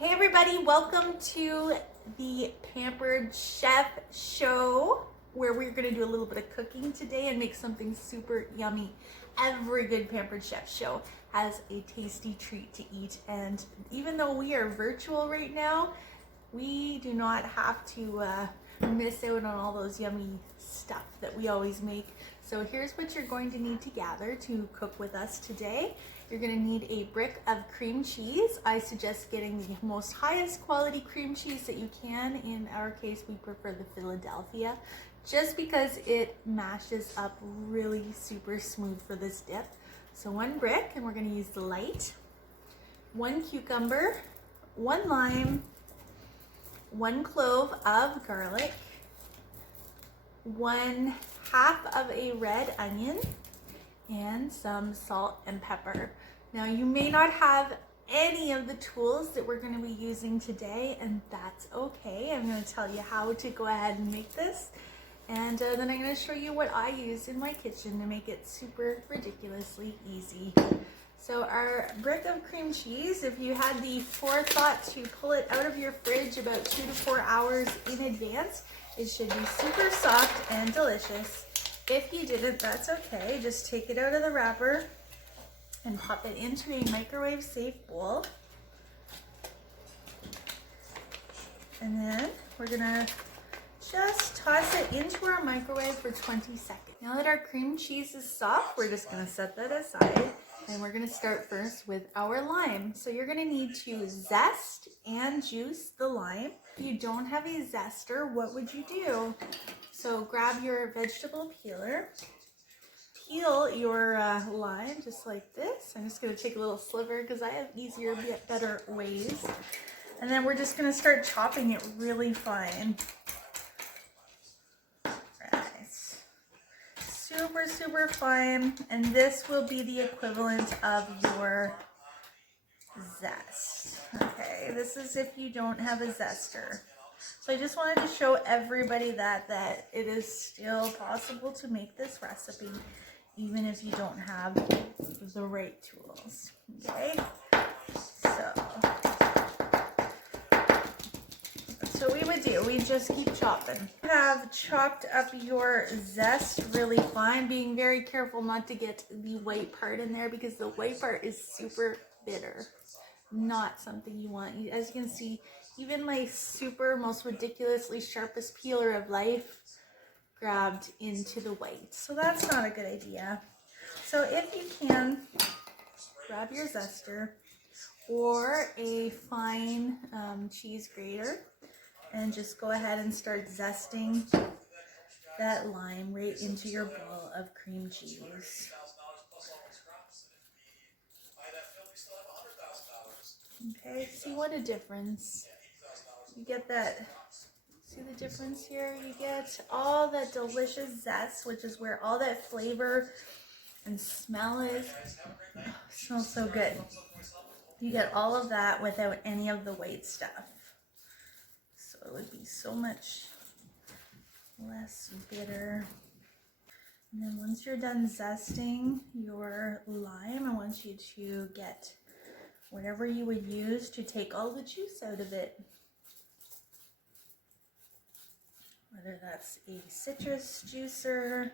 Hey everybody, welcome to the Pampered Chef show where we're going to do a little bit of cooking today and make something super yummy. Every good Pampered Chef show has a tasty treat to eat, and even though we are virtual right now, we do not have to miss out on all those yummy stuff that we always make. So here's what you're going to need to gather to cook with us today. You're going to need a brick of cream cheese. I suggest getting the most highest quality cream cheese that you can. In our case, we prefer the Philadelphia, just because it mashes up really super smooth for this dip. So one brick, and we're going to use the light. One cucumber, one lime, one clove of garlic, 1/2 of a red onion, and some salt and pepper. Now you may not have any of the tools that we're going to be using today, and that's okay. I'm going to tell you how to go ahead and make this, and then I'm going to show you what I use in my kitchen to make it super ridiculously easy. So our brick of cream cheese, if you had the forethought to pull it out of your fridge about 2 to 4 hours in advance, it should be super soft and delicious. If you didn't, that's okay. Just take it out of the wrapper and pop it into a microwave safe bowl. And then we're gonna just toss it into our microwave for 20 seconds. Now that our cream cheese is soft, we're just gonna set that aside. And we're gonna start first with our lime. So you're gonna need to zest and juice the lime. If you don't have a zester, what would you do? So grab your vegetable peeler, peel your lime just like this. I'm just gonna take a little sliver because I have easier, better ways. And then we're just gonna start chopping it really fine. Super, super fine, and this will be the equivalent of your zest. Okay, this is if you don't have a zester. So I just wanted to show everybody that it is still possible to make this recipe even if you don't have the right tools. Okay, so we would do, we just keep chopping. Have chopped up your zest really fine, being very careful not to get the white part in there because the white part is super bitter. Not something you want. As you can see, even my super most ridiculously sharpest peeler of life grabbed into the white. So that's not a good idea. So if you can, grab your zester or a fine cheese grater and just go ahead and start zesting that lime right into your bowl of cream cheese. Okay, see what a difference. You get that, see the difference here? You get all that delicious zest, which is where all that flavor and smell is. Oh, it smells so good. You get all of that without any of the white stuff. So it would be so much less bitter. And then once you're done zesting your lime, I want you to get whatever you would use to take all the juice out of it. Whether that's a citrus juicer,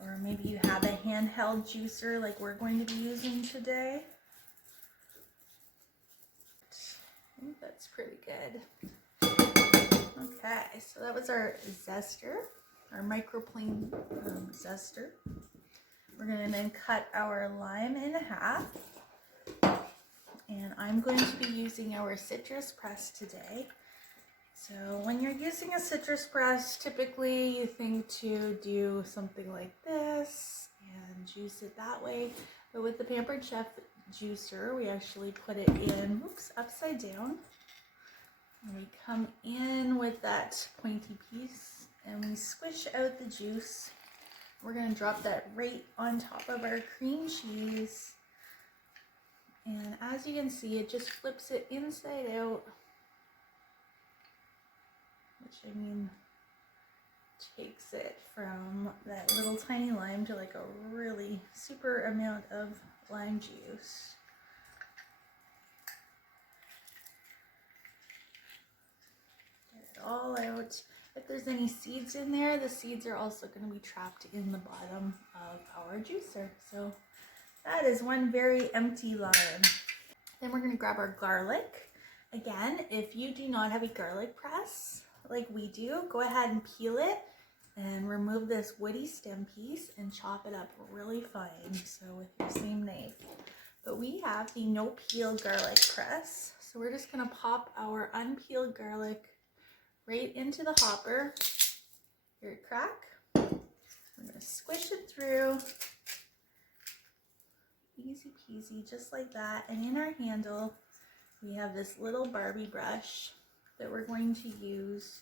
or maybe you have a handheld juicer like we're going to be using today. I think that's pretty good. Okay, so that was our zester, our microplane zester. We're going to then cut our lime in half. And I'm going to be using our citrus press today. So when you're using a citrus press, typically you think to do something like this and juice it that way. But with the Pampered Chef juicer, we actually put it in, upside down. And we come in with that pointy piece and we squish out the juice. We're going to drop that right on top of our cream cheese. And as you can see, it just flips it inside out, which I mean takes it from that little tiny lime to like a really super amount of lime juice. all out. If there's any seeds in there, the seeds are also going to be trapped in the bottom of our juicer. So that is one very empty line. Then we're going to grab our garlic. Again, if you do not have a garlic press like we do, go ahead and peel it and remove this woody stem piece and chop it up really fine. So with your same knife. But we have the no peel garlic press. So we're just going to pop our unpeeled garlic right into the hopper. Hear it crack. We're going to squish it through. Easy peasy, just like that. And in our handle, we have this little Barbie brush that we're going to use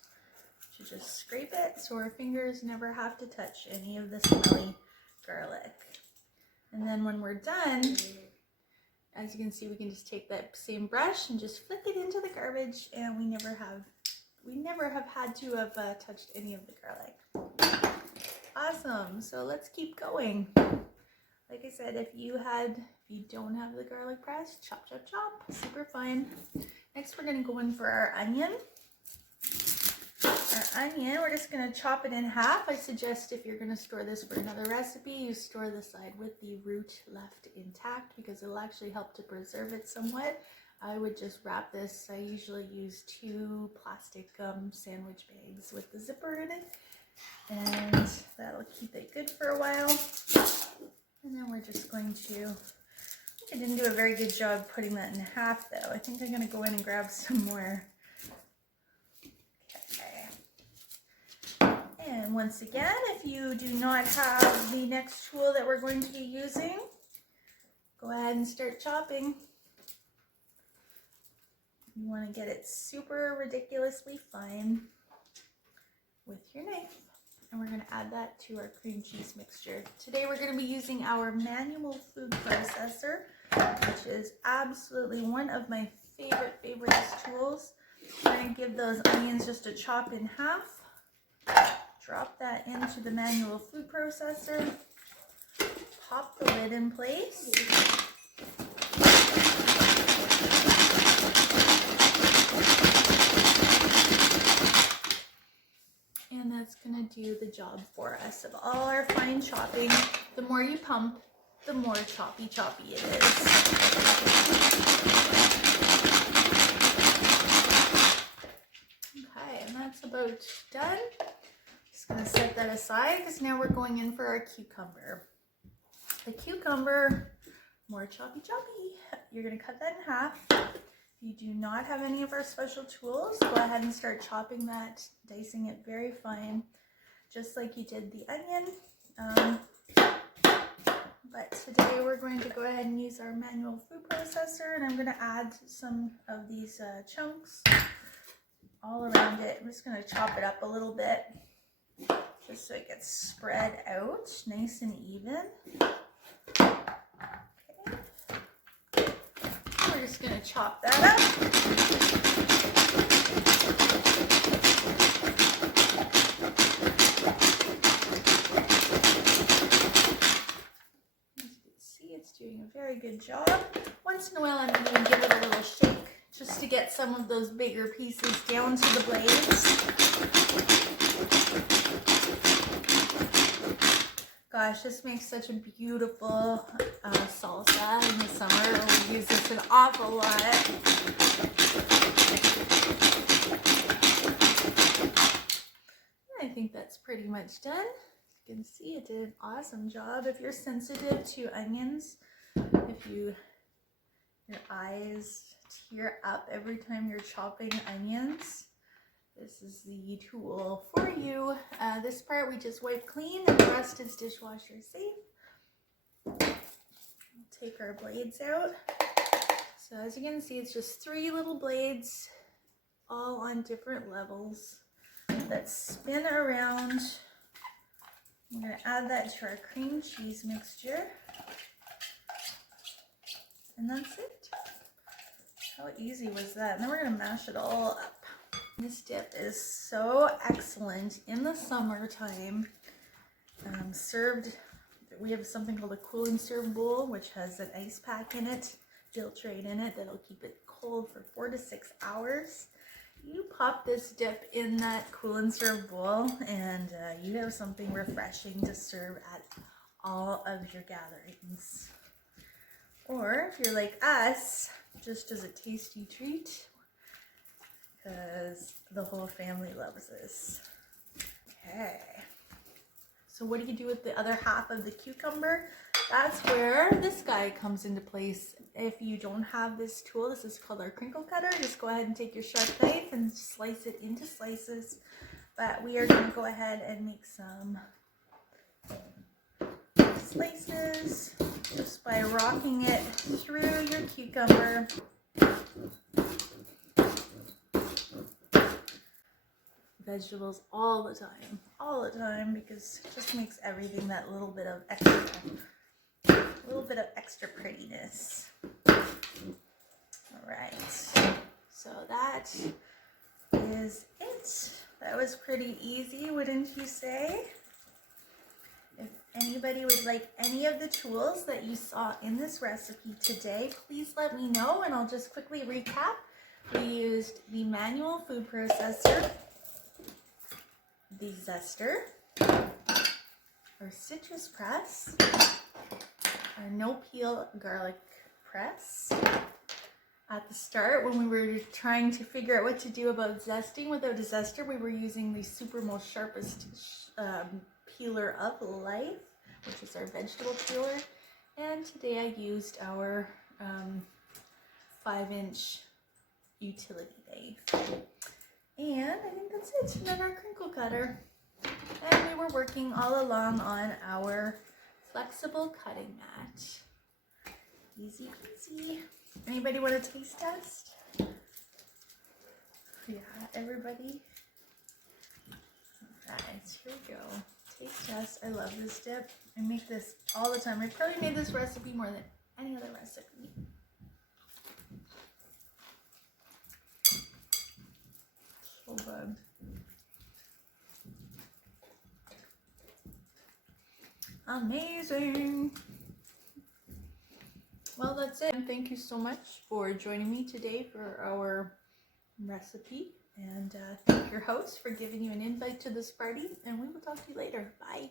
to just scrape it so our fingers never have to touch any of the smelly garlic. And then when we're done, as you can see, we can just take that same brush and just flick it into the garbage, and we never have had to have touched any of the garlic. Awesome. So let's keep going. Like I said, if you don't have the garlic press, chop, chop, chop. Super fine. Next, we're going to go in for our onion. Our onion, we're just going to chop it in half. I suggest if you're going to store this for another recipe, you store the side with the root left intact because it'll actually help to preserve it somewhat. I would just wrap this. I usually use 2 plastic sandwich bags with the zipper in it, and that'll keep it good for a while. And then we're just going to, I didn't do a very good job putting that in half though. I think I'm going to go in and grab some more. Okay. And once again, if you do not have the next tool that we're going to be using, go ahead and start chopping. You want to get it super ridiculously fine with your knife. And we're going to add that to our cream cheese mixture. Today we're going to be using our manual food processor, which is absolutely one of my favorite tools. We're going to give those onions just a chop in half. Drop that into the manual food processor. Pop the lid in place. And that's going to do the job for us of all our fine chopping. The more you pump, the more choppy it is. Okay, and that's about done. Just going to set that aside because now we're going in for our cucumber. The cucumber, more choppy. You're going to cut that in half. If you do not have any of our special tools, go ahead and start chopping that, dicing it very fine, just like you did the onion. But today we're going to go ahead and use our manual food processor, and I'm going to add some of these chunks all around it. I'm just going to chop it up a little bit, just so it gets spread out nice and even. We're just going to chop that up. As you can see, it's doing a very good job. Once in a while, I'm going to give it a little shake just to get some of those bigger pieces down to the blades. Gosh, this makes such a beautiful salsa in the summer. We use this an awful lot. I think that's pretty much done. You can see it did an awesome job. If you're sensitive to onions, if your eyes tear up every time you're chopping onions, this is the tool for you. This part we just wipe clean, and the rest is dishwasher safe. We'll take our blades out. So as you can see, it's just 3 little blades, all on different levels, that spin around. I'm going to add that to our cream cheese mixture. And that's it. How easy was that? And then we're going to mash it all up. This dip is so excellent in the summertime. We have something called a cool and serve bowl, which has an ice pack in it, filtrate in it, that'll keep it cold for 4 to 6 hours. You pop this dip in that cool and serve bowl, and you have something refreshing to serve at all of your gatherings. Or if you're like us, just as a tasty treat, because the whole family loves this. Okay. So what do you do with the other half of the cucumber? That's where this guy comes into place. If you don't have this tool, this is called our Crinkle Cutter. Just go ahead and take your sharp knife and slice it into slices. But we are going to go ahead and make some slices just by rocking it through your cucumber. Vegetables all the time, because it just makes everything that little bit of extra prettiness. All right, so that is it. That was pretty easy, wouldn't you say? If anybody would like any of the tools that you saw in this recipe today, please let me know, and I'll just quickly recap. We used the manual food processor, the zester, our citrus press, our no peel garlic press. At the start, when we were trying to figure out what to do about zesting without a zester, we were using the super most sharpest peeler of life, which is our vegetable peeler. And today I used our 5-inch utility knife. And I think that's it. And then our crinkle cutter. And we were working all along on our flexible cutting mat. Easy peasy. Anybody want a taste test? Yeah, everybody. Alright, here we go. Taste test. I love this dip. I make this all the time. I probably made this recipe more than any other recipe. So good. Amazing. Well, that's it. And thank you so much for joining me today for our recipe. And thank your host for giving you an invite to this party. And we will talk to you later. Bye.